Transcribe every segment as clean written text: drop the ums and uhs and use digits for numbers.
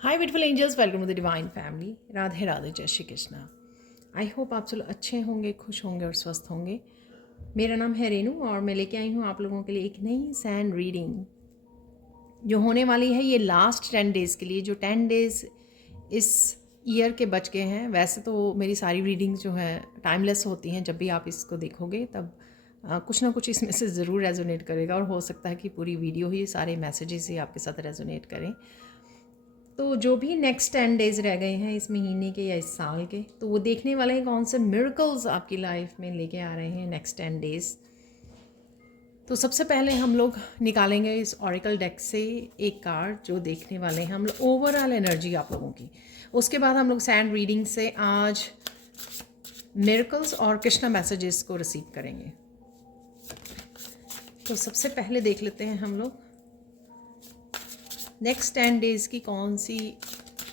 Hi beautiful angels, welcome to the divine family. Radhe Radhe, जय Shri Krishna. I hope आप सब अच्छे होंगे, खुश होंगे और स्वस्थ होंगे। मेरा नाम है रेनू और मैं लेके आई हूँ आप लोगों के लिए एक नई सैंड रीडिंग जो होने वाली है ये लास्ट 10 डेज़ के लिए। जो 10 डेज़ इस ईयर के बच गए हैं। वैसे तो मेरी सारी रीडिंग्स जो हैं टाइमलेस होती हैं, जब भी आप इसको देखोगे तब कुछ ना कुछ इसमें से ज़रूर रेजोनेट करेगा और हो सकता है कि पूरी वीडियो ही सारे मैसेजेस ही आपके साथ रेजोनेट करें। तो जो भी नेक्स्ट 10 डेज़ रह गए हैं इस महीने के या इस साल के, तो वो देखने वाले हैं कौन से मिरेकल्स आपकी लाइफ में लेके आ रहे हैं नेक्स्ट 10 डेज़। तो सबसे पहले हम लोग निकालेंगे इस ऑरिकल डेक से एक कार्ड जो देखने वाले हैं हम लोग ओवरऑल एनर्जी आप लोगों की। उसके बाद हम लोग सैंड रीडिंग से आज मिरेकल्स और कृष्णा मैसेजेस को रिसीव करेंगे। तो सबसे पहले देख लेते हैं हम लोग नेक्स्ट 10 डेज़ की कौन सी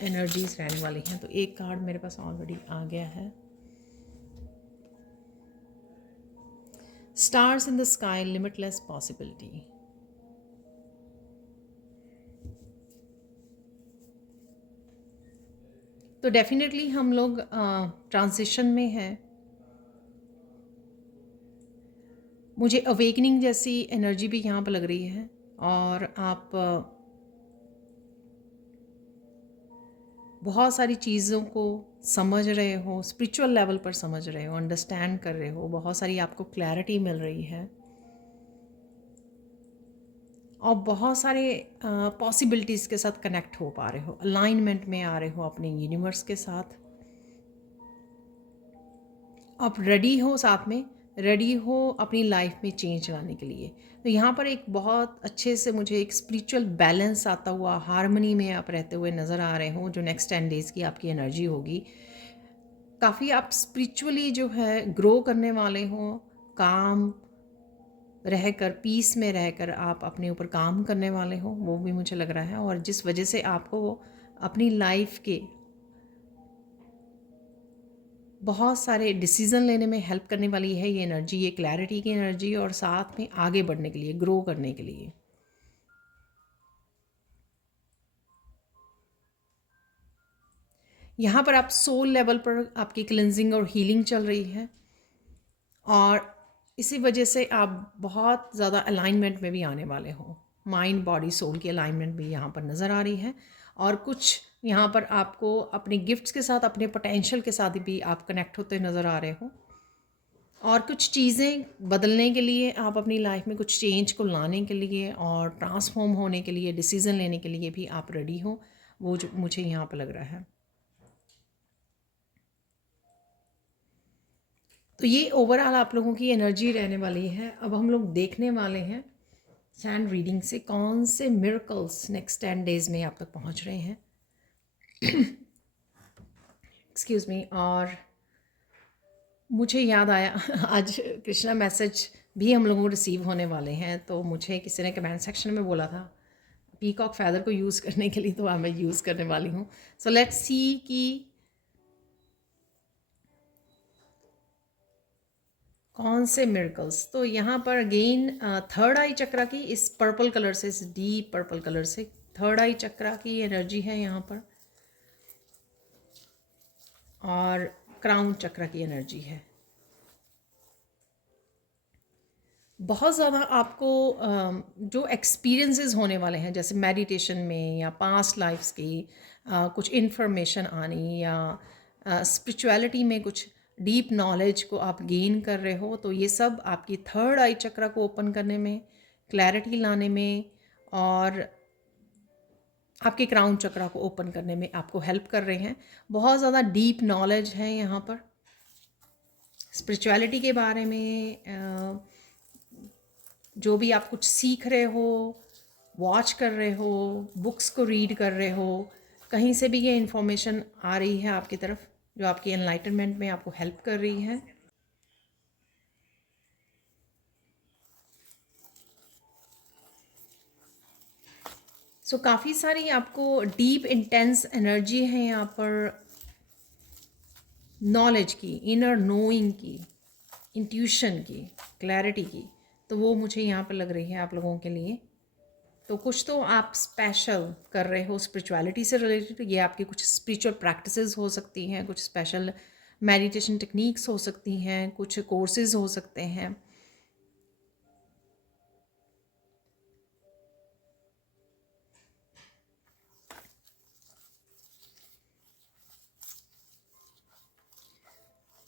एनर्जीज रहने वाली हैं। तो एक कार्ड मेरे पास ऑलरेडी आ गया है, stars in the sky, limitless possibility. तो डेफिनेटली हम लोग ट्रांजिशन में हैं। मुझे अवेकनिंग जैसी एनर्जी भी यहाँ पर लग रही है और आप बहुत सारी चीज़ों को समझ रहे हो, स्पिरिचुअल लेवल पर समझ रहे हो, अंडरस्टैंड कर रहे हो, बहुत सारी आपको क्लैरिटी मिल रही है और बहुत सारे पॉसिबिलिटीज़ के साथ कनेक्ट हो पा रहे हो, अलाइनमेंट में आ रहे हो अपने यूनिवर्स के साथ। आप रेडी हो, साथ में रेडी हो अपनी लाइफ में चेंज लाने के लिए। तो यहाँ पर एक बहुत अच्छे से मुझे एक स्पिरिचुअल बैलेंस आता हुआ, हारमनी में आप रहते हुए नज़र आ रहे हो। जो नेक्स्ट 10 डेज़ की आपकी एनर्जी होगी, काफ़ी आप स्पिरिचुअली जो है ग्रो करने वाले हो। काम रहकर, पीस में रहकर आप अपने ऊपर काम करने वाले हो, वो भी मुझे लग रहा है। और जिस वजह से आपको अपनी लाइफ के बहुत सारे डिसीज़न लेने में हेल्प करने वाली है ये एनर्जी, ये क्लैरिटी की एनर्जी, और साथ में आगे बढ़ने के लिए, ग्रो करने के लिए। यहाँ पर आप सोल लेवल पर आपकी क्लिनजिंग और हीलिंग चल रही है और इसी वजह से आप बहुत ज़्यादा अलाइनमेंट में भी आने वाले हो। माइंड, बॉडी, सोल की अलाइनमेंट भी यहाँ पर नज़र आ रही है। और कुछ यहाँ पर आपको अपने गिफ्ट्स के साथ, अपने पोटेंशियल के साथ भी आप कनेक्ट होते नज़र आ रहे हो। और कुछ चीज़ें बदलने के लिए, आप अपनी लाइफ में कुछ चेंज को लाने के लिए और ट्रांसफॉर्म होने के लिए, डिसीज़न लेने के लिए भी आप रेडी हो, वो जो मुझे यहाँ पर लग रहा है। तो ये ओवरऑल आप लोगों की एनर्जी रहने वाली है। अब हम लोग देखने वाले हैं सैंड रीडिंग से कौन से मिरेकल्स नेक्स्ट 10 डेज़ में आप तक पहुँच रहे हैं। Excuse me. और मुझे याद आया आज कृष्णा मैसेज भी हम लोगों को रिसीव होने वाले हैं। तो मुझे किसी ने कमेंट सेक्शन में बोला था पीकॉक फैदर को यूज़ करने के लिए, तो मैं यूज़ करने वाली हूँ। सो लेट्स सी कि कौन से मिरेकल्स। तो यहाँ पर अगेन थर्ड आई चक्रा की, इस पर्पल कलर से, इस डीप पर्पल कलर से थर्ड आई चक्रा की एनर्जी है यहाँ पर, और क्राउन चक्र की एनर्जी है। बहुत ज़्यादा आपको जो एक्सपीरियंसेस होने वाले हैं, जैसे मेडिटेशन में या पास्ट लाइफ्स की कुछ इन्फॉर्मेशन आनी, या स्पिरिचुअलिटी में कुछ डीप नॉलेज को आप गेन कर रहे हो, तो ये सब आपकी थर्ड आई चक्र को ओपन करने में, क्लैरिटी लाने में और आपके क्राउन चक्र को ओपन करने में आपको हेल्प कर रहे हैं। बहुत ज़्यादा डीप नॉलेज है यहाँ पर स्पिरिचुअलिटी के बारे में। जो भी आप कुछ सीख रहे हो, वॉच कर रहे हो, बुक्स को रीड कर रहे हो, कहीं से भी ये इन्फॉर्मेशन आ रही है आपकी तरफ जो आपकी एनलाइटनमेंट में आपको हेल्प कर रही है। सो काफ़ी सारी आपको डीप इंटेंस एनर्जी है यहाँ पर, नॉलेज की, इनर नोइंग की, इंट्यूशन की, क्लैरिटी की। तो वो मुझे यहाँ पर लग रही है आप लोगों के लिए। तो कुछ तो आप स्पेशल कर रहे हो स्पिरिचुअलिटी से रिलेटेड। ये आपकी कुछ स्पिरिचुअल प्रैक्टिसेस हो सकती हैं, कुछ स्पेशल मेडिटेशन टेक्निक्स हो सकती हैं, कुछ कोर्सेज हो सकते हैं।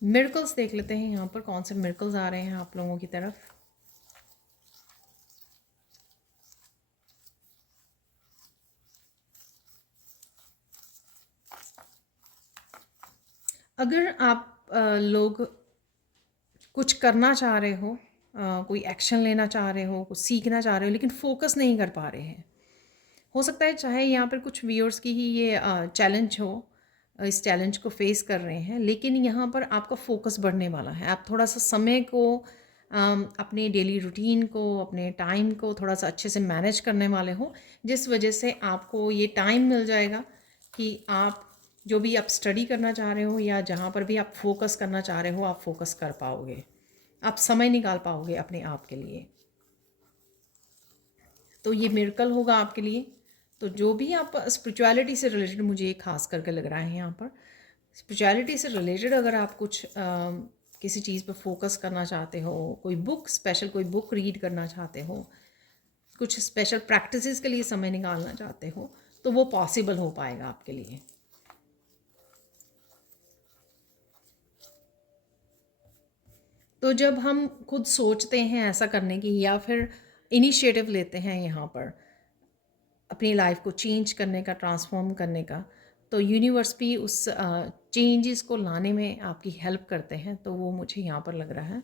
मिरेकल्स देख लेते हैं यहाँ पर कौन से मिरेकल्स आ रहे हैं आप लोगों की तरफ। अगर आप लोग कुछ करना चाह रहे हो, कोई एक्शन लेना चाह रहे हो, कुछ सीखना चाह रहे हो, लेकिन फोकस नहीं कर पा रहे हैं, हो सकता है चाहे यहाँ पर कुछ व्यूअर्स की ही ये चैलेंज हो, इस चैलेंज को फेस कर रहे हैं, लेकिन यहाँ पर आपका फोकस बढ़ने वाला है। आप थोड़ा सा समय को, अपने डेली रूटीन को, अपने टाइम को थोड़ा सा अच्छे से मैनेज करने वाले हो, जिस वजह से आपको ये टाइम मिल जाएगा कि आप जो भी आप स्टडी करना चाह रहे हो या जहाँ पर भी आप फोकस करना चाह रहे हो, आप फोकस कर पाओगे, आप समय निकाल पाओगे अपने आप के लिए। तो ये मिरेकल होगा आपके लिए। तो जो भी आप स्पिरिचुअलिटी से रिलेटेड, मुझे ये खास करके लग रहा है यहाँ पर स्पिरिचुअलिटी से रिलेटेड, अगर आप कुछ किसी चीज़ पर फोकस करना चाहते हो, कोई बुक स्पेशल, कोई बुक रीड करना चाहते हो, कुछ स्पेशल प्रैक्टिसेस के लिए समय निकालना चाहते हो, तो वो पॉसिबल हो पाएगा आपके लिए। तो जब हम खुद सोचते हैं ऐसा करने की या फिर इनिशिएटिव लेते हैं यहाँ पर अपनी लाइफ को चेंज करने का, ट्रांसफॉर्म करने का, तो यूनिवर्स भी उस चेंजेस को लाने में आपकी हेल्प करते हैं। तो वो मुझे यहाँ पर लग रहा है।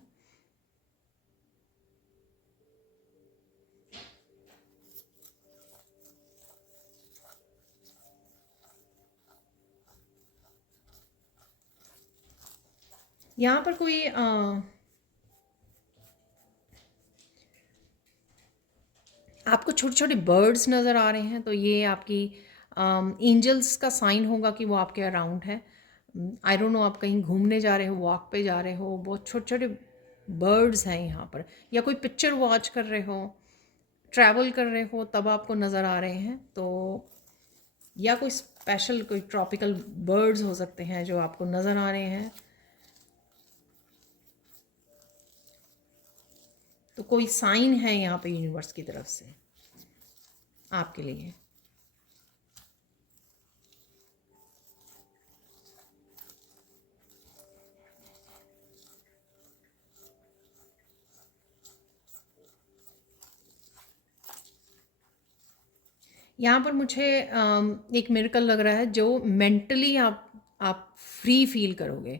यहाँ पर कोई आपको छोटे छोटे बर्ड्स नज़र आ रहे हैं, तो ये आपकी एंजल्स का साइन होगा कि वो आपके अराउंड है। आई डोंट नो, आप कहीं घूमने जा रहे हो, वॉक पे जा रहे हो, बहुत छोटे छोटे बर्ड्स हैं यहाँ पर, या कोई पिक्चर वॉच कर रहे हो, ट्रैवल कर रहे हो, तब आपको नज़र आ रहे हैं। तो या कोई स्पेशल कोई ट्रॉपिकल बर्ड्स हो सकते हैं जो आपको नज़र आ रहे हैं। तो कोई साइन है यहाँ पे यूनिवर्स की तरफ से आपके लिए। यहाँ पर मुझे एक मिरेकल लग रहा है जो मेंटली आप फ्री फील करोगे।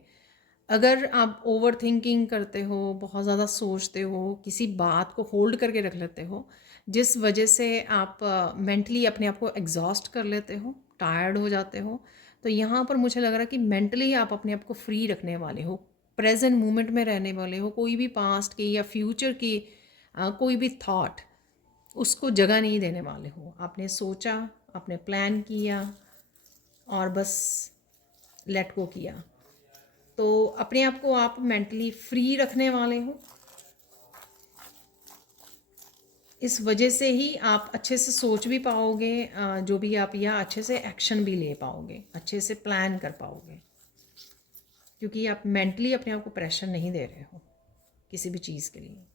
अगर आप ओवर थिंकिंग करते हो, बहुत ज़्यादा सोचते हो, किसी बात को होल्ड करके रख लेते हो, जिस वजह से आप मेंटली अपने आप को एग्जॉस्ट कर लेते हो, टायर्ड हो जाते हो, तो यहाँ पर मुझे लग रहा है कि मेंटली आप अपने आप को फ्री रखने वाले हो, प्रेजेंट मोमेंट में रहने वाले हो। कोई भी पास्ट की या फ्यूचर की कोई भी थॉट, उसको जगह नहीं देने वाले हो। आपने सोचा, आपने प्लान किया और बस लेट गो किया, तो अपने आप को आप मेंटली फ्री रखने वाले हो। इस वजह से ही आप अच्छे से सोच भी पाओगे जो भी आप, या अच्छे से एक्शन भी ले पाओगे, अच्छे से प्लान कर पाओगे, क्योंकि आप मेंटली अपने आप को प्रेशर नहीं दे रहे हो किसी भी चीज़ के लिए।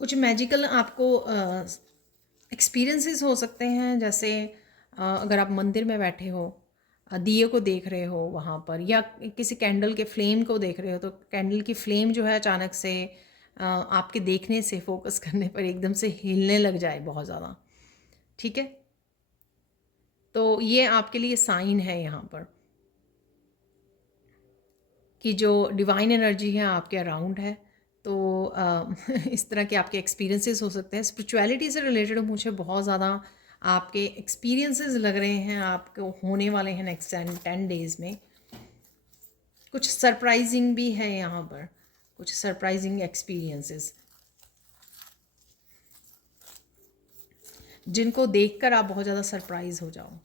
कुछ मैजिकल आपको एक्सपीरियंसेस हो सकते हैं, जैसे अगर आप मंदिर में बैठे हो, दिए को देख रहे हो वहाँ पर, या किसी कैंडल के फ्लेम को देख रहे हो, तो कैंडल की फ्लेम जो है अचानक से आपके देखने से, फोकस करने पर एकदम से हिलने लग जाए बहुत ज़्यादा, ठीक है। तो ये आपके लिए साइन है यहाँ पर कि जो डिवाइन एनर्जी है आपके अराउंड है। तो इस तरह के आपके एक्सपीरियंसेस हो सकते हैं। स्पिरिचुअलिटी से रिलेटेड मुझे बहुत ज़्यादा आपके एक्सपीरियंसेस लग रहे हैं, आपको होने वाले हैं नेक्स्ट 10 डेज़ में। कुछ सरप्राइजिंग भी है यहाँ पर, कुछ सरप्राइजिंग एक्सपीरियंसेस। जिनको देखकर आप बहुत ज़्यादा सरप्राइज हो जाओ।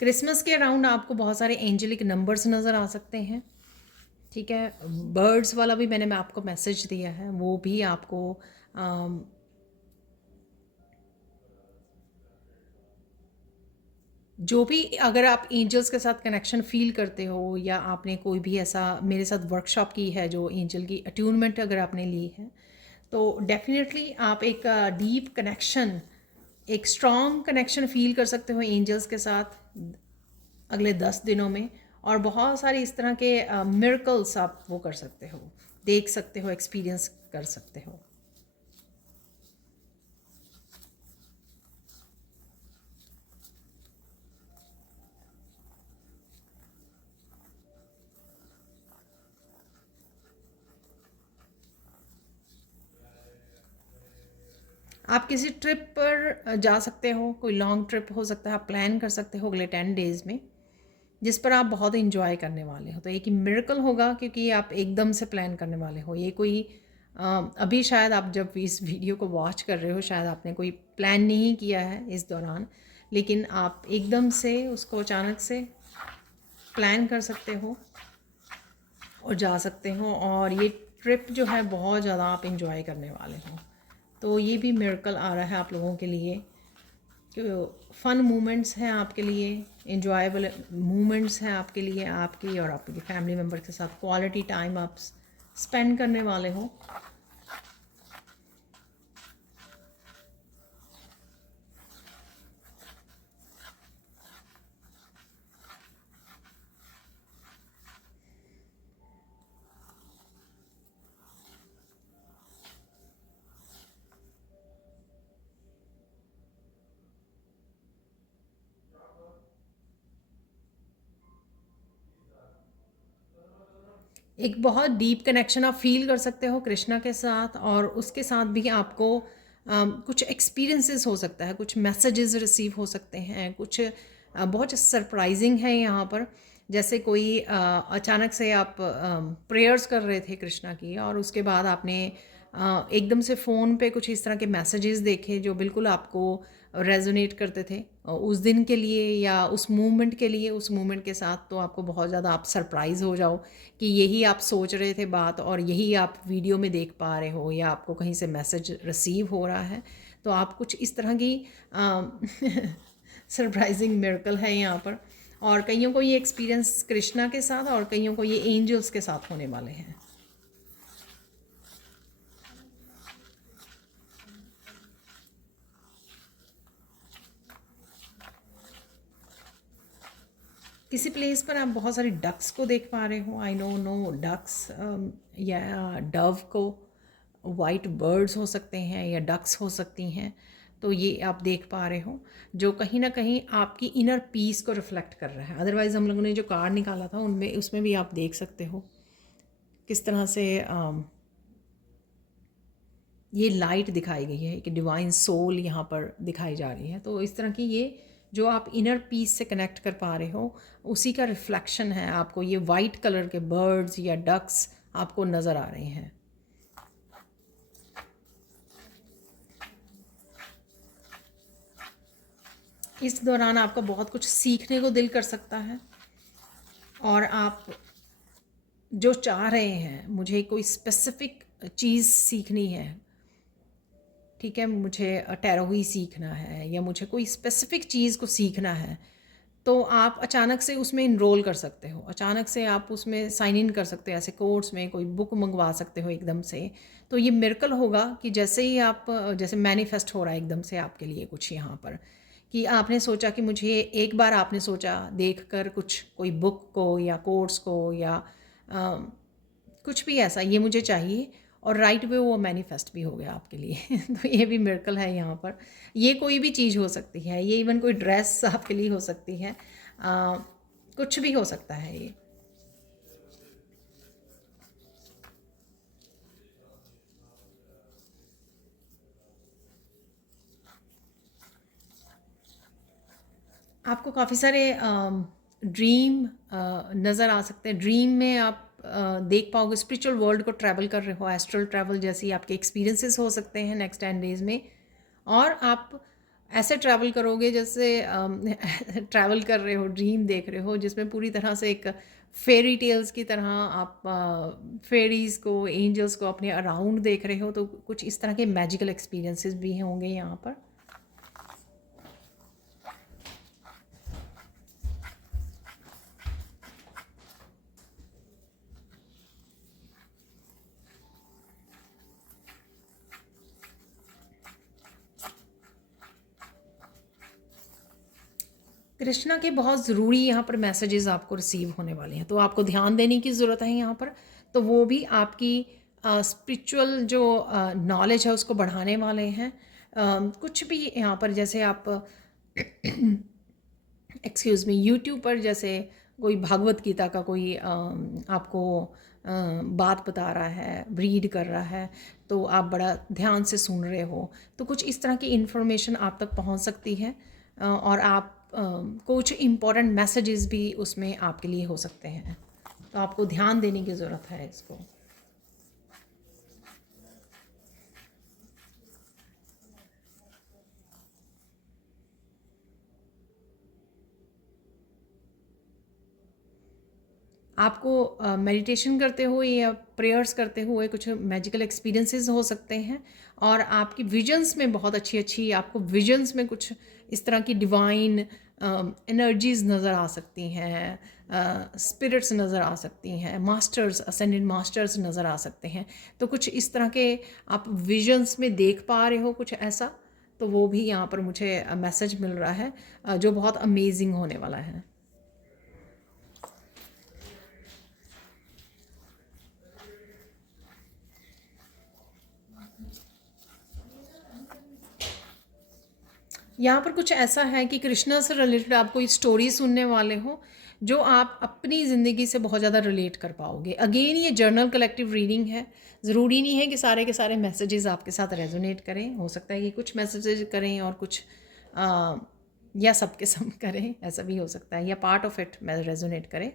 क्रिसमस के अराउंड आपको बहुत सारे एंजेलिक नंबर्स नज़र आ सकते हैं। ठीक है, बर्ड्स वाला भी मैं आपको मैसेज दिया है, वो भी आपको जो भी, अगर आप एंजल्स के साथ कनेक्शन फ़ील करते हो या आपने कोई भी ऐसा मेरे साथ वर्कशॉप की है जो एंजल की अट्यूनमेंट अगर आपने ली है, तो डेफिनेटली आप एक डीप कनेक्शन, एक स्ट्रॉन्ग कनेक्शन फ़ील कर सकते हो एंजल्स के साथ अगले 10 दिनों में। और बहुत सारे इस तरह के मिरेकल्स आप वो कर सकते हो, देख सकते हो, एक्सपीरियंस कर सकते हो। आप किसी ट्रिप पर जा सकते हो, कोई लॉन्ग ट्रिप हो सकता है, आप प्लान कर सकते हो अगले 10 डेज़ में, जिस पर आप बहुत इंजॉय करने वाले हो। तो एक ही मिरेकल होगा क्योंकि आप एकदम से प्लान करने वाले हो। ये कोई अभी शायद आप जब इस वीडियो को वॉच कर रहे हो शायद आपने कोई प्लान नहीं किया है इस दौरान, लेकिन आप एकदम से उसको अचानक से प्लान कर सकते हो और जा सकते हो, और ये ट्रिप जो है बहुत ज़्यादा आप इंजॉय करने वाले हो। तो ये भी मिरेकल आ रहा है आप लोगों के लिए कि फ़न मोमेंट्स हैं आपके लिए, इंजॉयबल मोमेंट्स हैं आपके लिए, आपकी और आपकी फैमिली मेम्बर के साथ क्वालिटी टाइम आप स्पेंड करने वाले हो। एक बहुत डीप कनेक्शन आप फील कर सकते हो कृष्णा के साथ, और उसके साथ भी आपको कुछ एक्सपीरियंसेस हो सकता है, कुछ मैसेजेस रिसीव हो सकते हैं, कुछ बहुत सरप्राइजिंग है यहाँ पर। जैसे कोई अचानक से आप प्रेयर्स कर रहे थे कृष्णा की, और उसके बाद आपने एकदम से फ़ोन पे कुछ इस तरह के मैसेजेस देखे जो बिल्कुल आपको रेजोनेट करते थे उस दिन के लिए या उस मूवमेंट के लिए, उस मूवमेंट के साथ। तो आपको बहुत ज़्यादा आप सरप्राइज़ हो जाओ कि यही आप सोच रहे थे बात, और यही आप वीडियो में देख पा रहे हो, या आपको कहीं से मैसेज रिसीव हो रहा है। तो आप कुछ इस तरह की सरप्राइजिंग मिरेकल है यहाँ पर। और कईयों को ये एक्सपीरियंस कृष्णा के साथ, और कईयों को ये एंजल्स के साथ होने वाले हैं। किसी प्लेस पर आप बहुत सारी डक्स को देख पा रहे हो। आई नो डक्स या डव को, वाइट बर्ड्स हो सकते हैं या डक्स हो सकती हैं। तो ये आप देख पा रहे हो जो कहीं ना कहीं आपकी इनर पीस को रिफ्लेक्ट कर रहा है। अदरवाइज़ हम लोगों ने जो कार्ड निकाला था उनमें, उसमें भी आप देख सकते हो किस तरह से ये लाइट दिखाई गई है कि डिवाइन सोल यहाँ पर दिखाई जा रही है। तो इस तरह की ये जो आप इनर पीस से कनेक्ट कर पा रहे हो उसी का रिफ्लेक्शन है। आपको ये वाइट कलर के बर्ड्स या डक्स आपको नज़र आ रहे हैं। इस दौरान आपका बहुत कुछ सीखने को दिल कर सकता है, और आप जो चाह रहे हैं, मुझे कोई स्पेसिफिक चीज़ सीखनी है, ठीक है, मुझे टैरो ही सीखना है या मुझे कोई स्पेसिफिक चीज़ को सीखना है, तो आप अचानक से उसमें इनरोल कर सकते हो, अचानक से आप उसमें साइन इन कर सकते हो, ऐसे कोर्स में कोई बुक मंगवा सकते हो एकदम से। तो ये मिरेकल होगा कि जैसे ही आप, जैसे मैनिफेस्ट हो रहा है एकदम से आपके लिए कुछ यहाँ पर, कि आपने सोचा कि मुझे, एक बार आपने सोचा देख कर कुछ, कोई बुक को या कोर्स को या कुछ भी ऐसा, ये मुझे चाहिए, और राइट वे वो मैनिफेस्ट भी हो गया आपके लिए। तो ये भी मिरेकल है यहाँ पर। ये कोई भी चीज़ हो सकती है, ये इवन कोई ड्रेस आपके लिए हो सकती है, कुछ भी हो सकता है ये। आपको काफ़ी सारे ड्रीम नज़र आ सकते हैं। ड्रीम में आप देख पाओगे स्पिरिचुअल वर्ल्ड को ट्रैवल कर रहे हो, एस्ट्रल ट्रैवल जैसी आपके एक्सपीरियंसेस हो सकते हैं नेक्स्ट 10 डेज़ में। और आप ऐसे ट्रैवल करोगे जैसे ट्रैवल कर रहे हो, ड्रीम देख रहे हो, जिसमें पूरी तरह से एक फेरी टेल्स की तरह आप फेरीज़ को, एंजल्स को अपने अराउंड देख रहे हो। तो कुछ इस तरह के मैजिकल एक्सपीरियंसेस भी होंगे यहाँ पर। कृष्णा के बहुत ज़रूरी यहाँ पर मैसेजेस आपको रिसीव होने वाले हैं, तो आपको ध्यान देने की ज़रूरत है यहाँ पर। तो वो भी आपकी स्पिरिचुअल जो नॉलेज है उसको बढ़ाने वाले हैं। कुछ भी यहाँ पर जैसे आप एक्सक्यूज़ मी, यूट्यूब पर जैसे कोई भागवत गीता का कोई आपको बात बता रहा है, रीड कर रहा है, तो आप बड़ा ध्यान से सुन रहे हो, तो कुछ इस तरह की इन्फॉर्मेशन आप तक पहुंच सकती है। और आप कुछ इम्पॉर्टेंट मैसेजेस भी उसमें आपके लिए हो सकते हैं, तो आपको ध्यान देने की ज़रूरत है इसको। आपको मेडिटेशन करते हुए या प्रेयर्स करते हुए कुछ मैजिकल एक्सपीरियंसेस हो सकते हैं, और आपकी विजन्स में बहुत अच्छी अच्छी आपको विजन्स में कुछ इस तरह की डिवाइन एनर्जीज़ नज़र आ सकती हैं, स्पिरिट्स नज़र आ सकती हैं, मास्टर्स, असेंडेड मास्टर्स नज़र आ सकते हैं। तो कुछ इस तरह के आप विजन्स में देख पा रहे हो कुछ ऐसा, तो वो भी यहाँ पर मुझे मैसेज मिल रहा है जो बहुत अमेजिंग होने वाला है। यहाँ पर कुछ ऐसा है कि कृष्णा से रिलेटेड आप कोई स्टोरी सुनने वाले हो जो आप अपनी ज़िंदगी से बहुत ज़्यादा रिलेट कर पाओगे। अगेन ये जर्नल कलेक्टिव रीडिंग है, ज़रूरी नहीं है कि सारे के सारे मैसेजेस आपके साथ रेजोनेट करें। हो सकता है कि कुछ मैसेजेस करें और कुछ आ, या सब के सब करें, ऐसा भी हो सकता है, या पार्ट ऑफ इट रेजोनेट करें।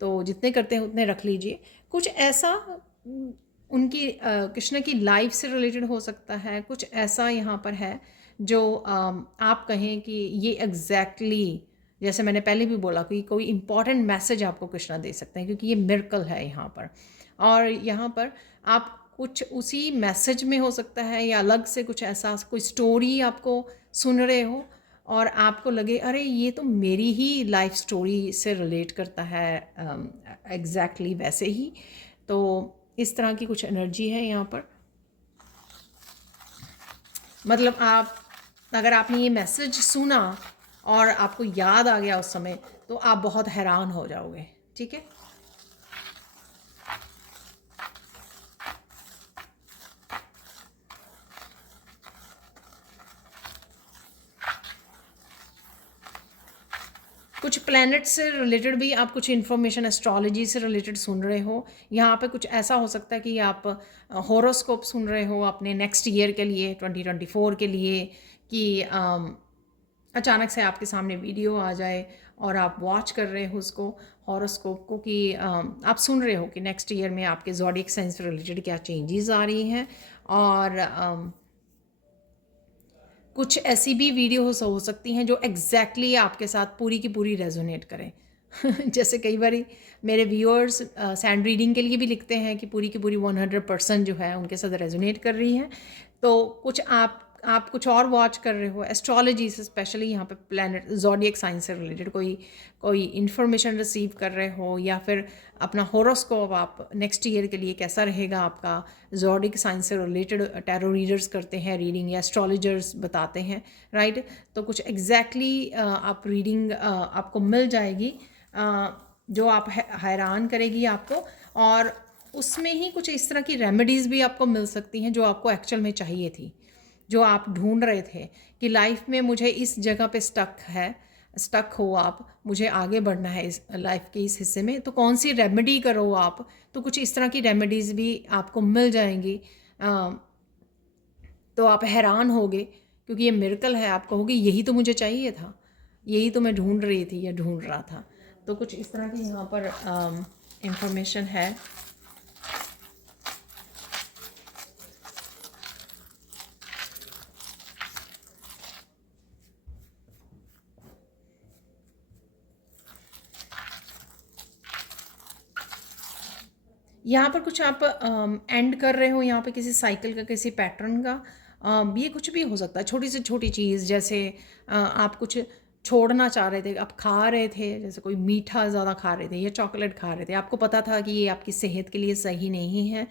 तो जितने करते हैं उतने रख लीजिए। कुछ ऐसा उनकी कृष्ण की लाइफ से रिलेटेड हो सकता है, कुछ ऐसा यहाँ पर है जो आप कहें कि ये एग्जैक्टली जैसे मैंने पहले भी बोला कि कोई इम्पॉर्टेंट मैसेज आपको कृष्णा दे सकते हैं, क्योंकि ये मिरेकल है यहाँ पर। और यहाँ पर आप कुछ उसी मैसेज में हो सकता है या अलग से कुछ ऐसा कोई स्टोरी आपको सुन रहे हो और आपको लगे अरे ये तो मेरी ही लाइफ स्टोरी से रिलेट करता है एग्जैक्टली वैसे ही। तो इस तरह की कुछ एनर्जी है यहाँ पर। मतलब आप अगर आपने ये मैसेज सुना और आपको याद आ गया उस समय, तो आप बहुत हैरान हो जाओगे। ठीक है, कुछ प्लैनेट से रिलेटेड भी आप कुछ इन्फॉर्मेशन एस्ट्रोलॉजी से रिलेटेड सुन रहे हो। यहाँ पे कुछ ऐसा हो सकता है कि आप होरोस्कोप सुन रहे हो अपने नेक्स्ट ईयर के लिए, 2024 के लिए, कि अचानक से आपके सामने वीडियो आ जाए और आप वॉच कर रहे हो उसको, हॉरोस्कोप को, कि आप सुन रहे हो कि नेक्स्ट ईयर में आपके ज़ोडिएक साइन से रिलेटेड क्या चेंजेस आ रही हैं। और कुछ ऐसी भी वीडियोस हो सकती हैं जो एग्जैक्टली आपके साथ पूरी की पूरी रेजोनेट करें। जैसे कई बार मेरे व्यूअर्स सैंड रीडिंग के लिए भी लिखते हैं कि पूरी की पूरी 100% जो है उनके साथ रेजोनेट कर रही हैं। तो कुछ आप कुछ और वॉच कर रहे हो एस्ट्रोलॉजी से, स्पेशली यहाँ पे प्लैनेट ज़ोडिएक साइंस से रिलेटेड कोई इन्फॉर्मेशन रिसीव कर रहे हो, या फिर अपना होरोस्कोप आप नेक्स्ट ईयर के लिए कैसा रहेगा आपका, ज़ोडिएक साइंस से रिलेटेड टैरो रीडर्स करते हैं रीडिंग, या एस्ट्रोलॉजर्स बताते हैं, राइट। तो कुछ एग्जैक्टली आप रीडिंग आपको मिल जाएगी जो आप हैरान करेगी आपको। और उसमें ही कुछ इस तरह की रेमेडीज़ भी आपको मिल सकती हैं जो आपको एक्चुअल में चाहिए थी, जो आप ढूंढ रहे थे कि लाइफ में मुझे इस जगह पे स्टक हो आप, मुझे आगे बढ़ना है इस लाइफ के इस हिस्से में, तो कौन सी रेमेडी करो आप। तो कुछ इस तरह की रेमेडीज़ भी आपको मिल जाएंगी। तो आप हैरान होगे क्योंकि ये मिरेकल है, आप कहोगे यही तो मुझे चाहिए था। यही तो मैं ढूंढ रही थी या ढूंढ रहा था। तो कुछ इस तरह की यहाँ पर इंफॉर्मेशन है। यहाँ पर कुछ आप एंड कर रहे हो यहाँ पे किसी साइकिल का, किसी पैटर्न का। ये कुछ भी हो सकता है, छोटी से छोटी चीज़, जैसे आप कुछ छोड़ना चाह रहे थे, आप खा रहे थे, जैसे कोई मीठा ज़्यादा खा रहे थे या चॉकलेट खा रहे थे, आपको पता था कि ये आपकी सेहत के लिए सही नहीं है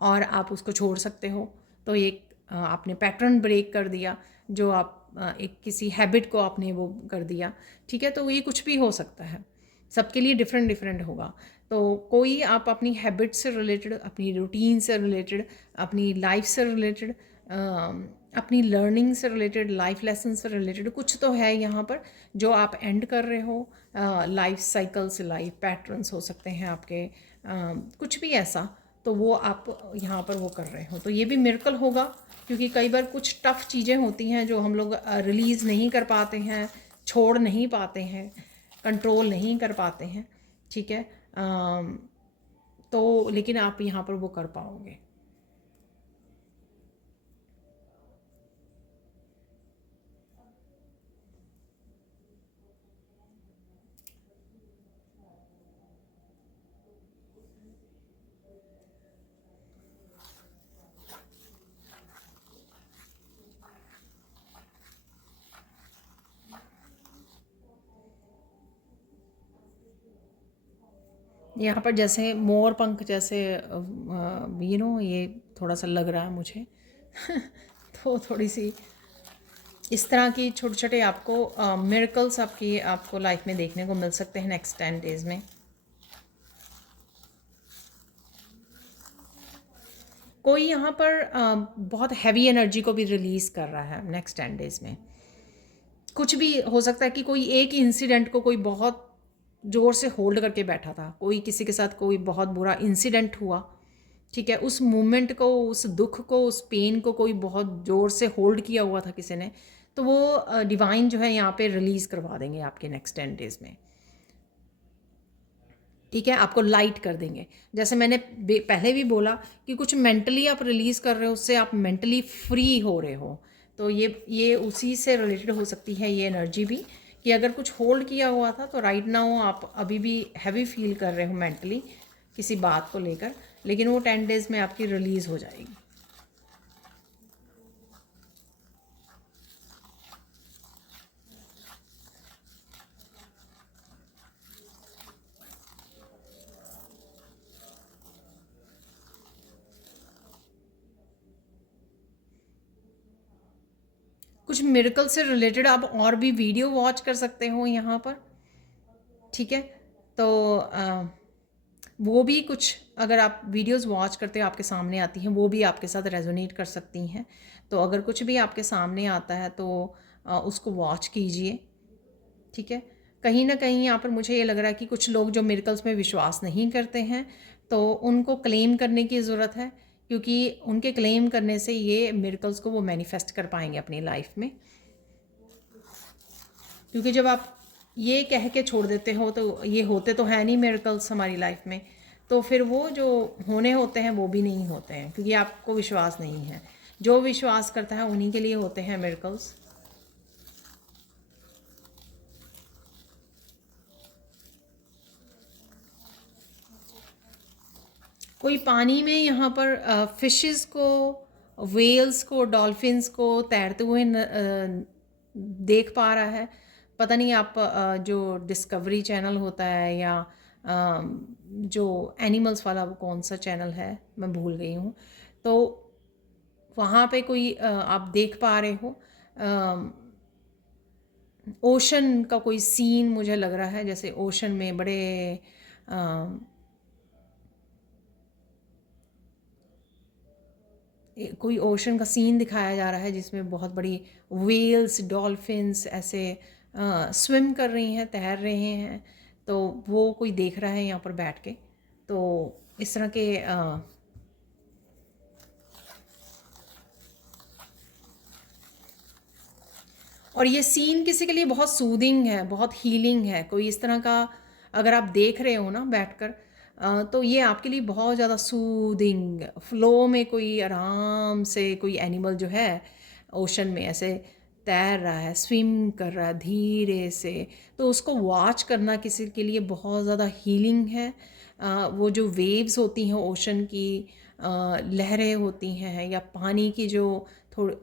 और आप उसको छोड़ सकते हो। तो ये आपने पैटर्न ब्रेक कर दिया, जो आप एक किसी हैबिट को आपने वो कर दिया। ठीक है, तो ये कुछ भी हो सकता है, सबके लिए डिफरेंट डिफरेंट होगा। तो कोई आप अपनी हैबिट से रिलेटेड, अपनी रूटीन से रिलेटेड, अपनी लाइफ से रिलेटेड, अपनी लर्निंग से रिलेटेड, लाइफ लेसन से रिलेटेड कुछ तो है यहाँ पर जो आप एंड कर रहे हो। लाइफ साइकिल्स, लाइफ पैटर्न्स हो सकते हैं आपके, कुछ भी ऐसा, तो वो आप यहाँ पर वो कर रहे हो। तो ये भी मिरेकल होगा, क्योंकि कई बार कुछ टफ़ चीज़ें होती हैं जो हम लोग रिलीज़ नहीं कर पाते हैं, छोड़ नहीं पाते हैं, कंट्रोल नहीं कर पाते हैं। ठीक है, तो लेकिन आप यहाँ पर वो कर पाओगे। यहाँ पर जैसे मोर पंख जैसे ये थोड़ा सा लग रहा है मुझे तो थोड़ी सी इस तरह की छोटे छोटे आपको मिरेकल्स आपको लाइफ में देखने को मिल सकते हैं नेक्स्ट 10 डेज़ में। कोई यहाँ पर बहुत हैवी एनर्जी को भी रिलीज़ कर रहा है नेक्स्ट 10 डेज़ में। कुछ भी हो सकता है कि कोई एक इंसिडेंट को कोई बहुत ज़ोर से होल्ड करके बैठा था, कोई किसी के साथ कोई बहुत बुरा इंसिडेंट हुआ। ठीक है, उस मोमेंट को, उस दुख को, उस पेन को कोई बहुत ज़ोर से होल्ड किया हुआ था किसी ने, तो वो डिवाइन जो है यहाँ पे रिलीज़ करवा देंगे आपके नेक्स्ट 10 डेज़ में। ठीक है, आपको लाइट कर देंगे। जैसे मैंने पहले भी बोला कि कुछ मेंटली आप रिलीज़ कर रहे हो, उससे आप मेंटली फ्री हो रहे हो। तो ये उसी से रिलेटेड हो सकती है ये एनर्जी भी, कि अगर कुछ होल्ड किया हुआ था तो राइट नाउ आप अभी भी हैवी फील कर रहे हो मेंटली किसी बात को लेकर, लेकिन वो 10 डेज़ में आपकी रिलीज़ हो जाएगी। कुछ मिरेकल से रिलेटेड आप और भी वीडियो वॉच कर सकते हो यहाँ पर। ठीक है, तो वो भी कुछ, अगर आप वीडियोस वॉच करते हो आपके सामने आती हैं, वो भी आपके साथ रेजोनेट कर सकती हैं। तो अगर कुछ भी आपके सामने आता है तो उसको वॉच कीजिए। ठीक है, कहीं ना कहीं यहाँ पर मुझे ये लग रहा है कि कुछ लोग जो मिरेकल्स में विश्वास नहीं करते हैं, तो उनको क्लेम करने की ज़रूरत है, क्योंकि उनके क्लेम करने से ये मिरेकल्स को वो मैनिफेस्ट कर पाएंगे अपनी लाइफ में। क्योंकि जब आप ये कह के छोड़ देते हो तो ये होते तो है नहीं मिरेकल्स हमारी लाइफ में, तो फिर वो जो होने होते हैं वो भी नहीं होते हैं, क्योंकि आपको विश्वास नहीं है। जो विश्वास करता है उन्हीं के लिए होते हैं मिरेकल्स। कोई पानी में यहाँ पर फिशेस को, वेल्स को, डॉल्फिन्स को तैरते हुए देख पा रहा है। पता नहीं आप जो डिस्कवरी चैनल होता है या जो एनिमल्स वाला वो कौन सा चैनल है मैं भूल गई हूँ, तो वहाँ पे कोई आप देख पा रहे हो ओशन का कोई सीन मुझे लग रहा है, जैसे ओशन में बड़े कोई ओशन का सीन दिखाया जा रहा है जिसमें बहुत बड़ी वेल्स, डॉल्फिन्स ऐसे स्विम कर रही हैं, तैर रहे हैं। तो वो कोई देख रहा है यहाँ पर बैठ के। तो इस तरह के और ये सीन किसी के लिए बहुत सूदिंग है, बहुत हीलिंग है। कोई इस तरह का अगर आप देख रहे हो ना बैठकर, तो ये आपके लिए बहुत ज़्यादा सूदिंग, फ्लो में कोई आराम से कोई एनिमल जो है ओशन में ऐसे तैर रहा है, स्विम कर रहा है धीरे से, तो उसको वॉच करना किसी के लिए बहुत ज़्यादा हीलिंग है। वो जो वेव्स होती हैं ओशन की, लहरें होती हैं, या पानी की जो थोड़ी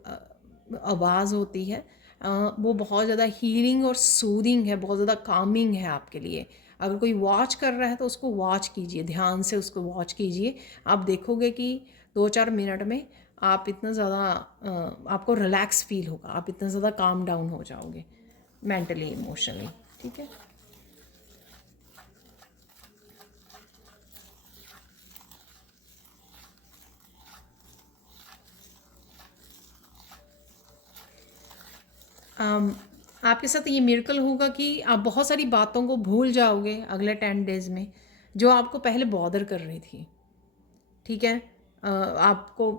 आवाज़ होती है, वो बहुत ज़्यादा हीलिंग और सूदिंग है, बहुत ज़्यादा कामिंग है आपके लिए। अगर कोई वॉच कर रहा है तो उसको वॉच कीजिए, ध्यान से उसको वॉच कीजिए। आप देखोगे कि 2-4 मिनट में आप इतना ज़्यादा आपको रिलैक्स फील होगा, आप इतना ज़्यादा काम डाउन हो जाओगे मेंटली, इमोशनली। ठीक है। आपके साथ ये मिरेकल होगा कि आप बहुत सारी बातों को भूल जाओगे अगले 10 डेज़ में, जो आपको पहले बॉदर कर रही थी। ठीक है। आपको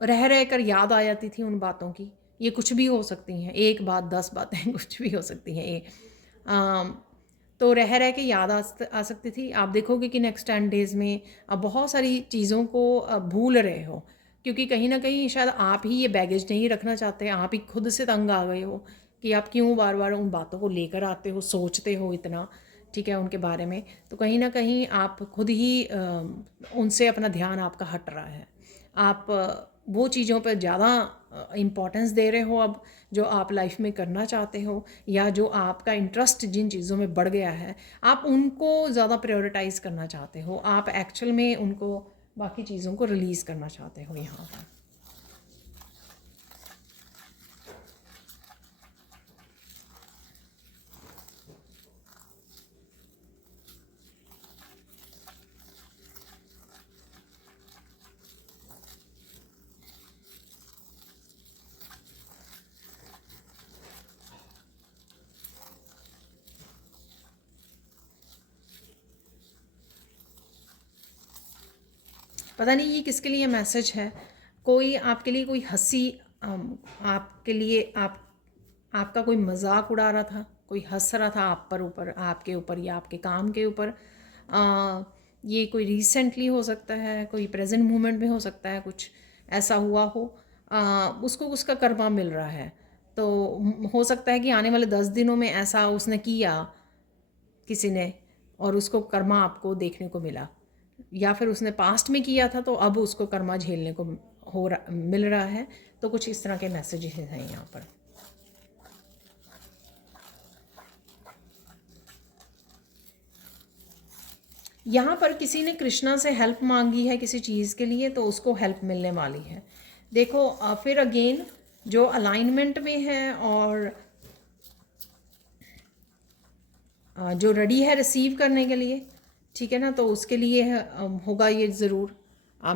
रह रह कर याद आ जाती थी उन बातों की। ये कुछ भी हो सकती हैं, एक बात 10 बातें कुछ भी हो सकती हैं ये। अम, तो रह रह के याद आ सकती थी। आप देखोगे कि नेक्स्ट 10 डेज़ में आप बहुत सारी चीज़ों को भूल रहे हो, क्योंकि कहीं न कहीं शायद आप ही ये बैगेज नहीं रखना चाहते, आप ही खुद से तंग आ गए हो कि आप क्यों बार-बार उन बातों को लेकर आते हो, सोचते हो इतना, ठीक है, उनके बारे में। तो कहीं न कहीं आप खुद ही उनसे अपना ध्यान आपका हट रहा है। आप वो चीज़ों पर ज़्यादा इम्पोर्टेंस दे रहे हो अब, जो आप लाइफ में करना चाहते हो, या जो आपका इंटरेस्ट जिन चीज़ों में बढ़ गया है, आप उनको ज़्यादा प्रायोरिटाइज़ करना चाहते हो। आप एक्चुअल में उनको, बाकी चीज़ों को रिलीज़ करना चाहते हो यहाँ पर। पता नहीं ये किसके लिए मैसेज है। कोई आपके लिए कोई हंसी, आपके लिए आपका कोई मजाक उड़ा रहा था, कोई हंस रहा था आप पर, ऊपर आपके ऊपर या आपके काम के ऊपर। ये कोई रिसेंटली हो सकता है, कोई प्रेजेंट मोमेंट में हो सकता है, कुछ ऐसा हुआ हो। उसको उसका कर्मा मिल रहा है। तो हो सकता है कि आने वाले 10 दिनों में ऐसा उसने किया किसी ने, और उसको कर्मा आपको देखने को मिला, या फिर उसने पास्ट में किया था तो अब उसको कर्मा झेलने को मिल रहा है। तो कुछ इस तरह के मैसेजेस हैं यहाँ पर। यहाँ पर किसी ने कृष्णा से हेल्प मांगी है किसी चीज़ के लिए, तो उसको हेल्प मिलने वाली है। देखो फिर अगेन जो अलाइनमेंट में है और जो रेडी है रिसीव करने के लिए, ठीक है ना, तो उसके लिए होगा ये ज़रूर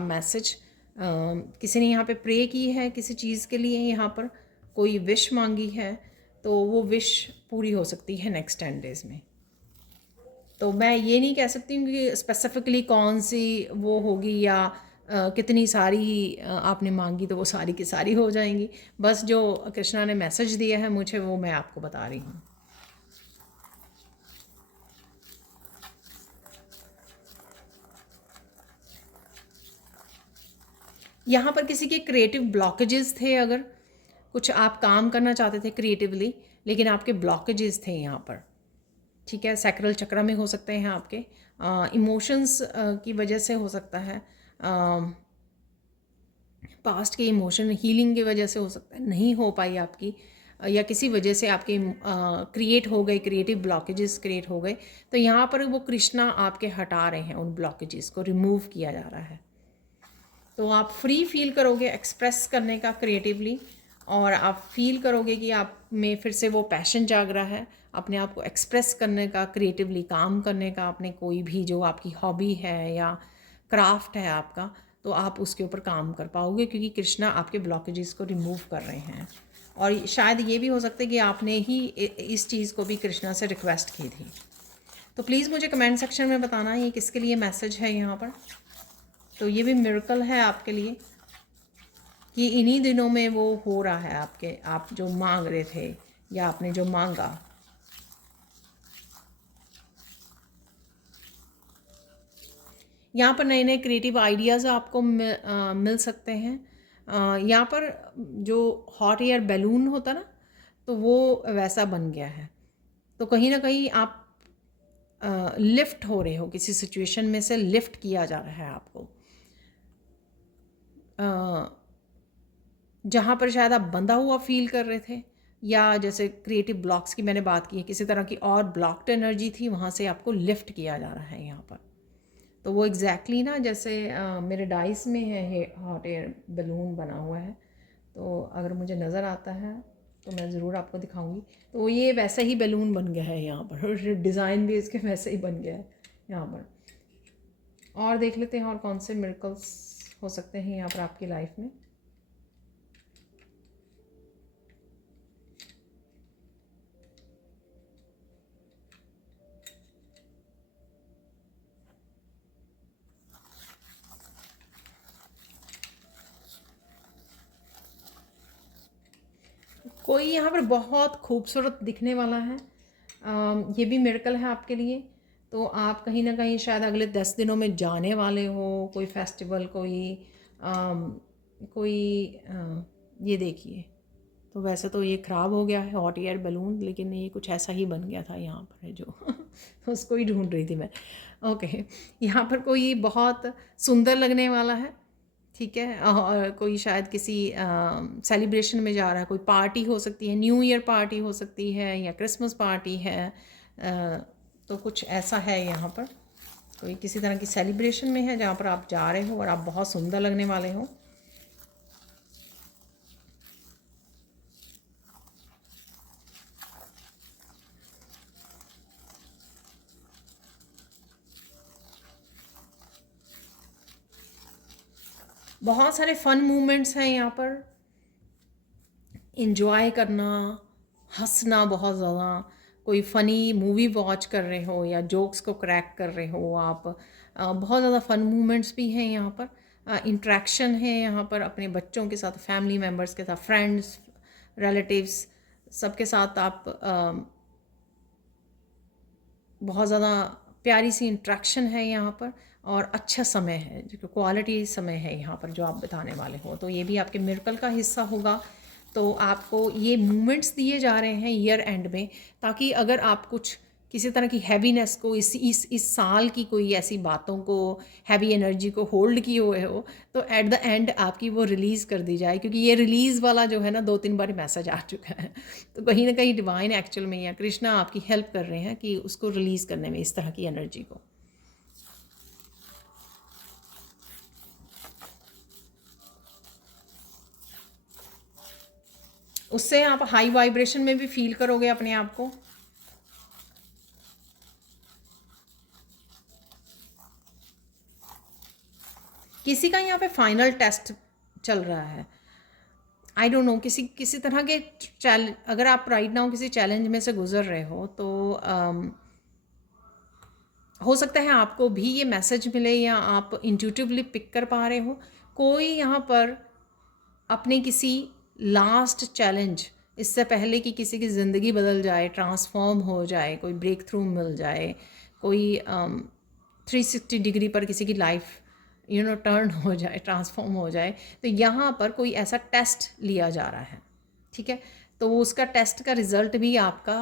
मैसेज। किसी ने यहाँ पे प्रे की है किसी चीज़ के लिए, यहाँ पर कोई विश मांगी है, तो वो विश पूरी हो सकती है नेक्स्ट 10 डेज़ में। तो मैं ये नहीं कह सकती हूँ कि स्पेसिफिकली कौन सी वो होगी, या कितनी सारी आपने मांगी तो वो सारी की सारी हो जाएंगी। बस जो कृष्णा ने मैसेज दिया है मुझे, वो मैं आपको बता रही हूँ। यहाँ पर किसी के क्रिएटिव ब्लॉकेजेस थे, अगर कुछ आप काम करना चाहते थे क्रिएटिवली, लेकिन आपके ब्लॉकेजेस थे यहाँ पर, ठीक है। सैक्रल चक्र में हो सकते हैं आपके, इमोशंस की वजह से हो सकता है, पास्ट के इमोशन हीलिंग की वजह से हो सकता है नहीं हो पाई आपकी, या किसी वजह से आपके क्रिएट हो गए, क्रिएटिव ब्लॉकेजेस क्रिएट हो गए। तो यहाँ पर वो कृष्णा आपके हटा रहे हैं, उन ब्लॉकेजेस को रिमूव किया जा रहा है। तो आप फ्री फील करोगे एक्सप्रेस करने का क्रिएटिवली, और आप फील करोगे कि आप में फिर से वो पैशन जाग रहा है अपने आप को एक्सप्रेस करने का, क्रिएटिवली काम करने का, अपने कोई भी जो आपकी हॉबी है या क्राफ्ट है आपका, तो आप उसके ऊपर काम कर पाओगे, क्योंकि कृष्णा आपके ब्लॉकेजेस को रिमूव कर रहे हैं। और शायद ये भी हो सकता है कि आपने ही इस चीज़ को भी कृष्णा से रिक्वेस्ट की थी। तो प्लीज़ मुझे कमेंट सेक्शन में बताना ये किसके लिए मैसेज है यहाँ पर। तो ये भी मिरेकल है आपके लिए कि इन्हीं दिनों में वो हो रहा है आपके, आप जो मांग रहे थे या आपने जो मांगा। यहाँ पर नए नए क्रिएटिव आइडियाज़ आपको मिल सकते हैं। यहाँ पर जो हॉट एयर बैलून होता ना, तो वो वैसा बन गया है। तो कहीं ना कहीं आप लिफ्ट हो रहे हो, किसी सिचुएशन में से लिफ्ट किया जा रहा है आपको। जहाँ पर शायद आप बंधा हुआ फील कर रहे थे, या जैसे क्रिएटिव ब्लॉक्स की मैंने बात की है, किसी तरह की और ब्लॉक्ड एनर्जी थी, वहाँ से आपको लिफ्ट किया जा रहा है यहाँ पर। तो वो एग्जैक्टली ना जैसे मेरे डाइस में है हॉट एयर बैलून बना हुआ है, तो अगर मुझे नज़र आता है तो मैं ज़रूर आपको दिखाऊंगी। तो ये वैसा ही बैलून बन गया है यहाँ पर, डिज़ाइन भी इसके वैसे ही बन गया है यहाँ पर। और देख लेते हैं और कौन से मिरेकल्स हो सकते हैं यहाँ पर आपकी लाइफ में। कोई यहाँ पर बहुत खूबसूरत दिखने वाला है, ये भी मिरेकल है आपके लिए। तो आप कहीं ना कहीं शायद अगले 10 दिनों में जाने वाले हो कोई फेस्टिवल, कोई ये देखिए। तो वैसे तो ये ख़राब हो गया है हॉट एयर बैलून, लेकिन ये कुछ ऐसा ही बन गया था यहाँ पर है जो उसको ही ढूंढ रही थी मैं। ओके, यहाँ पर कोई बहुत सुंदर लगने वाला है, ठीक है। और कोई शायद किसी सेलिब्रेशन में जा रहा है, कोई पार्टी हो सकती है, न्यू ईयर पार्टी हो सकती है या क्रिसमस पार्टी है। तो कुछ ऐसा है यहाँ पर, कोई किसी तरह की सेलिब्रेशन में है जहाँ पर आप जा रहे हो और आप बहुत सुंदर लगने वाले हो। बहुत सारे फन मोमेंट्स हैं यहाँ पर, इंजॉय करना, हंसना बहुत ज़्यादा, कोई फ़नी मूवी वॉच कर रहे हो या जोक्स को क्रैक कर रहे हो आप। बहुत ज़्यादा फ़न मोमेंट्स भी हैं यहाँ पर। इंट्रैक्शन है यहाँ पर अपने बच्चों के साथ, फैमिली मेम्बर्स के साथ, फ्रेंड्स, रिलेटिव्स, सबके साथ आप बहुत ज़्यादा प्यारी सी इंट्रैक्शन है यहाँ पर। और अच्छा समय है, जो क्वालिटी समय है यहाँ पर जो आप बिताने वाले हो। तो ये भी आपके मिरेकल का हिस्सा होगा। तो आपको ये मूवमेंट्स दिए जा रहे हैं ईयर एंड में, ताकि अगर आप कुछ किसी तरह की हैवीनेस को, इस साल की कोई ऐसी बातों को, हैवी एनर्जी को होल्ड किए हुए हो, तो एट द एंड आपकी वो रिलीज़ कर दी जाए। क्योंकि ये रिलीज़ वाला जो है ना 2-3 बार मैसेज आ चुका है। तो कहीं ना कहीं डिवाइन एक्चुअल में या कृष्णा आपकी हेल्प कर रहे हैं कि उसको रिलीज़ करने में, इस तरह की एनर्जी को। उससे आप हाई वाइब्रेशन में भी फील करोगे अपने आप को। किसी का यहाँ पे फाइनल टेस्ट चल रहा है, आई डोंट नो, किसी तरह के चैलेंज, अगर आप राइट नाउ किसी चैलेंज में से गुजर रहे हो, तो हो सकता है आपको भी ये मैसेज मिले या आप इंट्यूटिवली पिक कर पा रहे हो। कोई यहाँ पर अपने किसी लास्ट चैलेंज, इससे पहले कि किसी की ज़िंदगी बदल जाए, ट्रांसफॉर्म हो जाए, कोई ब्रेक थ्रू मिल जाए, कोई 360 डिग्री पर किसी की लाइफ टर्न हो जाए, ट्रांसफॉर्म हो जाए, तो यहाँ पर कोई ऐसा टेस्ट लिया जा रहा है, ठीक है। तो उसका टेस्ट का रिज़ल्ट भी आपका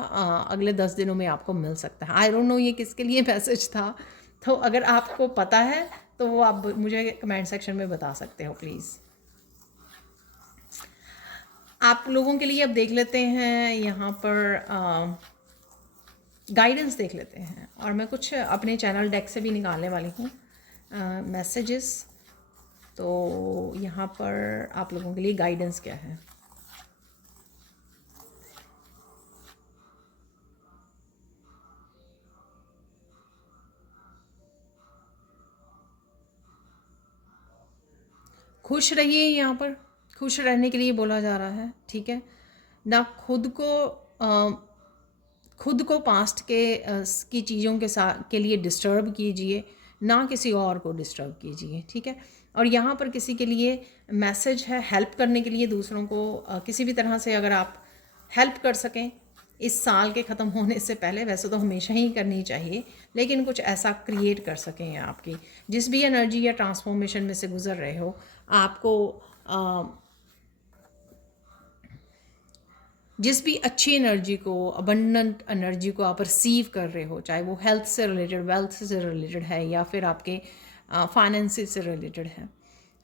अगले 10 दिनों में आपको मिल सकता है। आई डोंट नो ये किसके लिए मैसेज था, तो अगर आपको पता है तो वो आप मुझे कमेंट सेक्शन में बता सकते हो प्लीज़। आप लोगों के लिए अब देख लेते हैं यहाँ पर गाइडेंस देख लेते हैं, और मैं कुछ अपने चैनल डेक से भी निकालने वाली हूँ मैसेजेस। तो यहाँ पर आप लोगों के लिए गाइडेंस क्या है। खुश रहिए, यहाँ पर खुश रहने के लिए बोला जा रहा है, ठीक है ना। खुद को पास्ट की चीज़ों के साथ के लिए डिस्टर्ब कीजिए, ना किसी और को डिस्टर्ब कीजिए, ठीक है। और यहाँ पर किसी के लिए मैसेज है हेल्प करने के लिए, दूसरों को किसी भी तरह से अगर आप हेल्प कर सकें इस साल के ख़त्म होने से पहले, वैसे तो हमेशा ही करनी चाहिए, लेकिन कुछ ऐसा क्रिएट कर सकें आपकी जिस भी एनर्जी या ट्रांसफॉर्मेशन में से गुजर रहे हो, आपको जिस भी अच्छी एनर्जी को, अबंडेंट एनर्जी को आप रिसीव कर रहे हो, चाहे वो हेल्थ से रिलेटेड, वेल्थ से रिलेटेड है, या फिर आपके फाइनेंसेस से रिलेटेड है,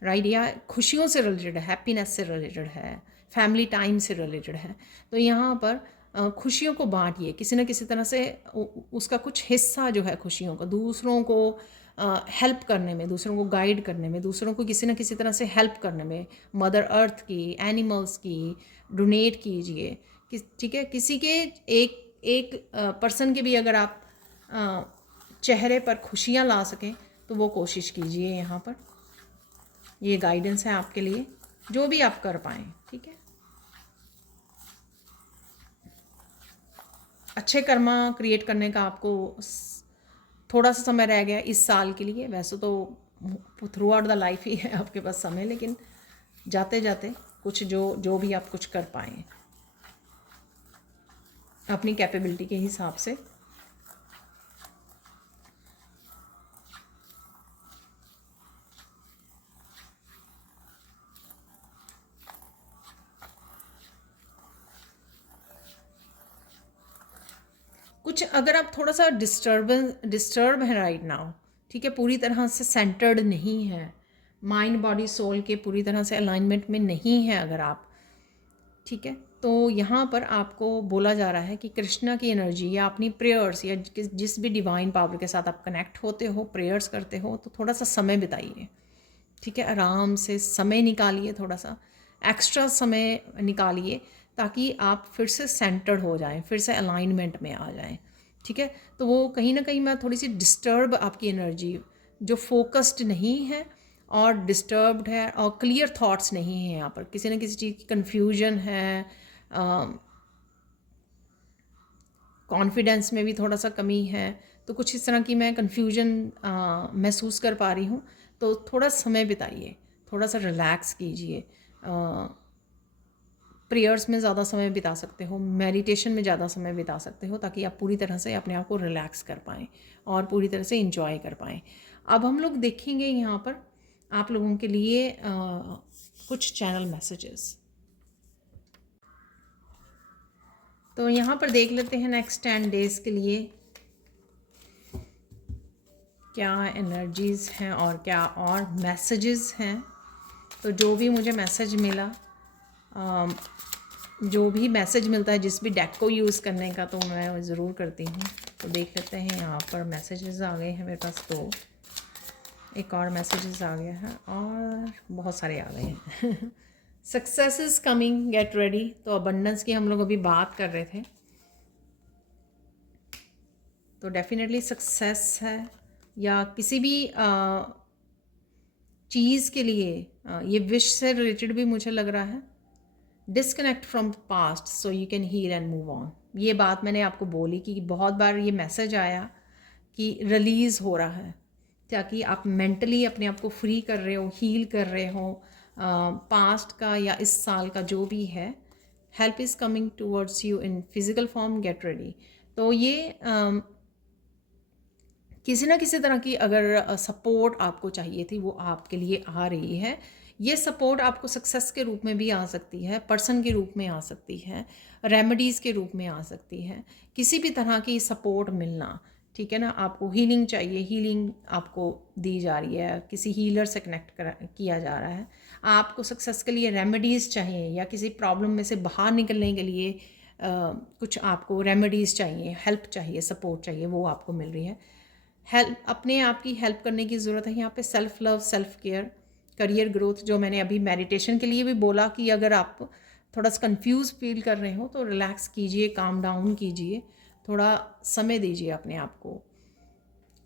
राइट, या खुशियों से रिलेटेड है, हैप्पीनेस से रिलेटेड है, फैमिली टाइम से रिलेटेड है, तो यहाँ पर खुशियों को बांटिए किसी न किसी तरह से। उसका कुछ हिस्सा जो है खुशियों का, दूसरों को हेल्प करने में, दूसरों को गाइड करने में, दूसरों को किसी न किसी तरह से हेल्प करने में, मदर अर्थ की, एनिमल्स की डोनेट कीजिए। ठीक है, किसी के एक एक पर्सन के भी अगर आप चेहरे पर खुशियाँ ला सकें तो वो कोशिश कीजिए। यहाँ पर ये गाइडेंस है आपके लिए, जो भी आप कर पाएँ। ठीक है, अच्छे कर्मा क्रिएट करने का आपको थोड़ा सा समय रह गया इस साल के लिए। वैसे तो थ्रू आउट द लाइफ ही है आपके पास समय, लेकिन जाते जाते कुछ जो भी आप कुछ कर पाएँ अपनी कैपेबिलिटी के हिसाब से। कुछ अगर आप थोड़ा सा डिस्टर्ब है राइट नाउ, ठीक है, पूरी तरह से सेंटर्ड नहीं है, माइंड बॉडी सोल के पूरी तरह से अलाइनमेंट में नहीं है अगर आप, ठीक है, तो यहाँ पर आपको बोला जा रहा है कि कृष्णा की एनर्जी या अपनी प्रेयर्स या जिस भी डिवाइन पावर के साथ आप कनेक्ट होते हो, प्रेयर्स करते हो, तो थोड़ा सा समय बिताइए। ठीक है, आराम से समय निकालिए, थोड़ा सा एक्स्ट्रा समय निकालिए, ताकि आप फिर से सेंटर्ड हो जाएं, फिर से अलाइनमेंट में आ जाएं। ठीक है, तो वो कहीं ना कहीं मैं थोड़ी सी डिस्टर्ब आपकी एनर्जी, जो फोकस्ड नहीं है और डिस्टर्ब्ड है और क्लियर थॉट्स नहीं है, यहाँ पर किसी न किसी चीज़ की कन्फ्यूजन है, कॉन्फिडेंस में भी थोड़ा सा कमी है, तो कुछ इस तरह की मैं कन्फ्यूजन महसूस कर पा रही हूँ। तो थोड़ा समय बिताइए, थोड़ा सा रिलैक्स कीजिए, प्रेयर्स में ज़्यादा समय बिता सकते हो, मेडिटेशन में ज़्यादा समय बिता सकते हो, ताकि आप पूरी तरह से अपने आप को रिलैक्स कर पाएँ और पूरी तरह से इंजॉय कर पाएँ। अब हम लोग देखेंगे यहाँ पर आप लोगों के लिए कुछ चैनल मैसेजेस। तो यहाँ पर देख लेते हैं नेक्स्ट 10 डेज़ के लिए क्या एनर्जीज़ हैं और क्या और मैसेजेस हैं। तो जो भी मुझे मैसेज मिला, जो भी मैसेज मिलता है जिस भी डेक को यूज़ करने का, तो मैं ज़रूर करती हूँ। तो देख लेते हैं, यहाँ पर मैसेजेस आ गए हैं मेरे पास, तो एक और मैसेजेस आ गया है और बहुत सारे आ गए हैं। Success is coming, get ready. तो अबंडेंस की हम लोग अभी बात कर रहे थे, तो डेफिनेटली सक्सेस है, या किसी भी चीज़ के लिए ये विश से रिलेटेड भी मुझे लग रहा है। Disconnect from past so you can heal and move on. ये बात मैंने आपको बोली कि बहुत बार ये मैसेज आया कि रिलीज़ हो रहा है, ताकि आप मेंटली अपने आप को फ्री कर रहे हो, हील कर रहे हो पास्ट का या इस साल का जो भी है। Help is coming towards you in physical form, get ready. तो ये किसी ना किसी तरह की अगर सपोर्ट आपको चाहिए थी, वो आपके लिए आ रही है। ये सपोर्ट आपको सक्सेस के रूप में भी आ सकती है, पर्सन के रूप में आ सकती है, रेमेडीज़ के रूप में आ सकती है, किसी भी तरह की सपोर्ट मिलना। ठीक है ना, आपको हीलिंग चाहिए, हीलिंग आपको दी जा रही है, किसी हीलर से कनेक्ट किया जा रहा है। आपको सक्सेस के लिए रेमेडीज़ चाहिए, या किसी प्रॉब्लम में से बाहर निकलने के लिए कुछ आपको रेमेडीज़ चाहिए, हेल्प चाहिए, सपोर्ट चाहिए, वो आपको मिल रही है। हेल्प, अपने आप की हेल्प करने की ज़रूरत है यहाँ पे। Self love, self care, career growth, जो मैंने अभी मेडिटेशन के लिए भी बोला कि अगर आप थोड़ा सा कंफ्यूज फील कर रहे हो तो रिलैक्स कीजिए, काम डाउन कीजिए, थोड़ा समय दीजिए अपने आप को।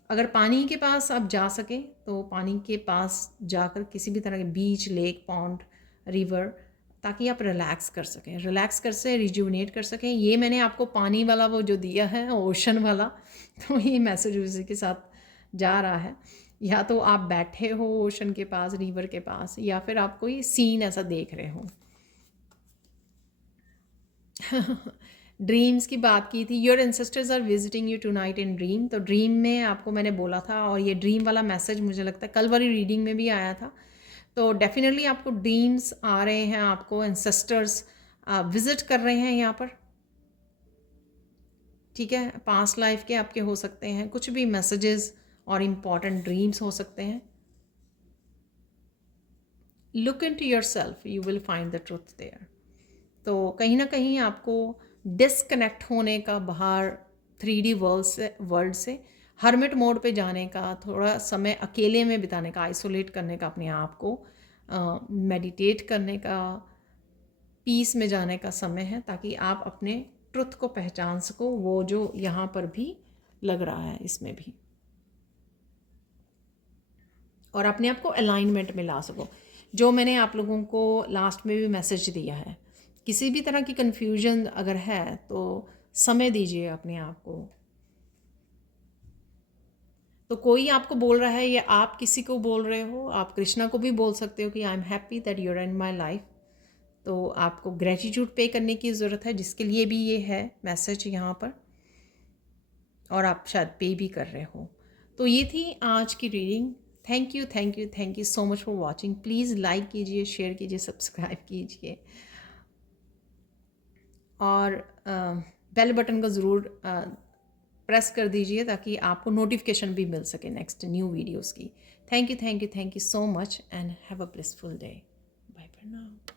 अगर पानी के पास आप जा सकें तो पानी के पास जाकर किसी भी तरह के बीच, लेक, पॉन्ड, रिवर, ताकि आप रिलैक्स कर सकें, रिलैक्स कर से रिजुवनेट कर सकें। ये मैंने आपको पानी वाला वो जो दिया है, ओशन वाला, तो ये मैसेज उसी के साथ जा रहा है। या तो आप बैठे हो ओशन के पास, रिवर के पास, या फिर आप कोई सीन ऐसा देख रहे हो। ड्रीम्स की बात की थी, your ancestors are visiting you tonight in dream. तो ड्रीम में आपको मैंने बोला था, और ये ड्रीम वाला मैसेज मुझे लगता है कल वाली रीडिंग में भी आया था। तो डेफिनेटली आपको ड्रीम्स आ रहे हैं, आपको एंसेस्टर्स विजिट कर रहे हैं यहाँ पर, ठीक है। पास्ट लाइफ के आपके हो सकते हैं, कुछ भी मैसेजेस और इम्पॉर्टेंट ड्रीम्स हो सकते हैं। Look into yourself, you will find the truth there. तो कहीं ना कहीं आपको डिसकनेक्ट होने का, बाहर 3D वर्ल्ड से हर्मिट मोड पे जाने का, थोड़ा समय अकेले में बिताने का, आइसोलेट करने का अपने आप को, मेडिटेट करने का, पीस में जाने का समय है, ताकि आप अपने ट्रुथ को पहचान सको, वो जो यहाँ पर भी लग रहा है इसमें भी, और अपने आप को अलाइनमेंट में ला सको। जो मैंने आप लोगों को लास्ट में भी मैसेज दिया है, किसी भी तरह की कन्फ्यूजन अगर है तो समय दीजिए अपने आप को। तो कोई आपको बोल रहा है, या आप किसी को बोल रहे हो, आप कृष्णा को भी बोल सकते हो कि I am happy that you're in my life. तो आपको ग्रेटिट्यूड पे करने की ज़रूरत है, जिसके लिए भी ये है मैसेज यहाँ पर, और आप शायद पे भी कर रहे हो। तो ये थी आज की reading. Thank you, thank you, thank you so much for watching. Please like कीजिए, शेयर कीजिए, सब्सक्राइब कीजिए, और बेल बटन को ज़रूर प्रेस कर दीजिए, ताकि आपको नोटिफिकेशन भी मिल सके नेक्स्ट न्यू वीडियोस की। Thank you, thank you, thank you so much, and have a blissful day. Bye for now.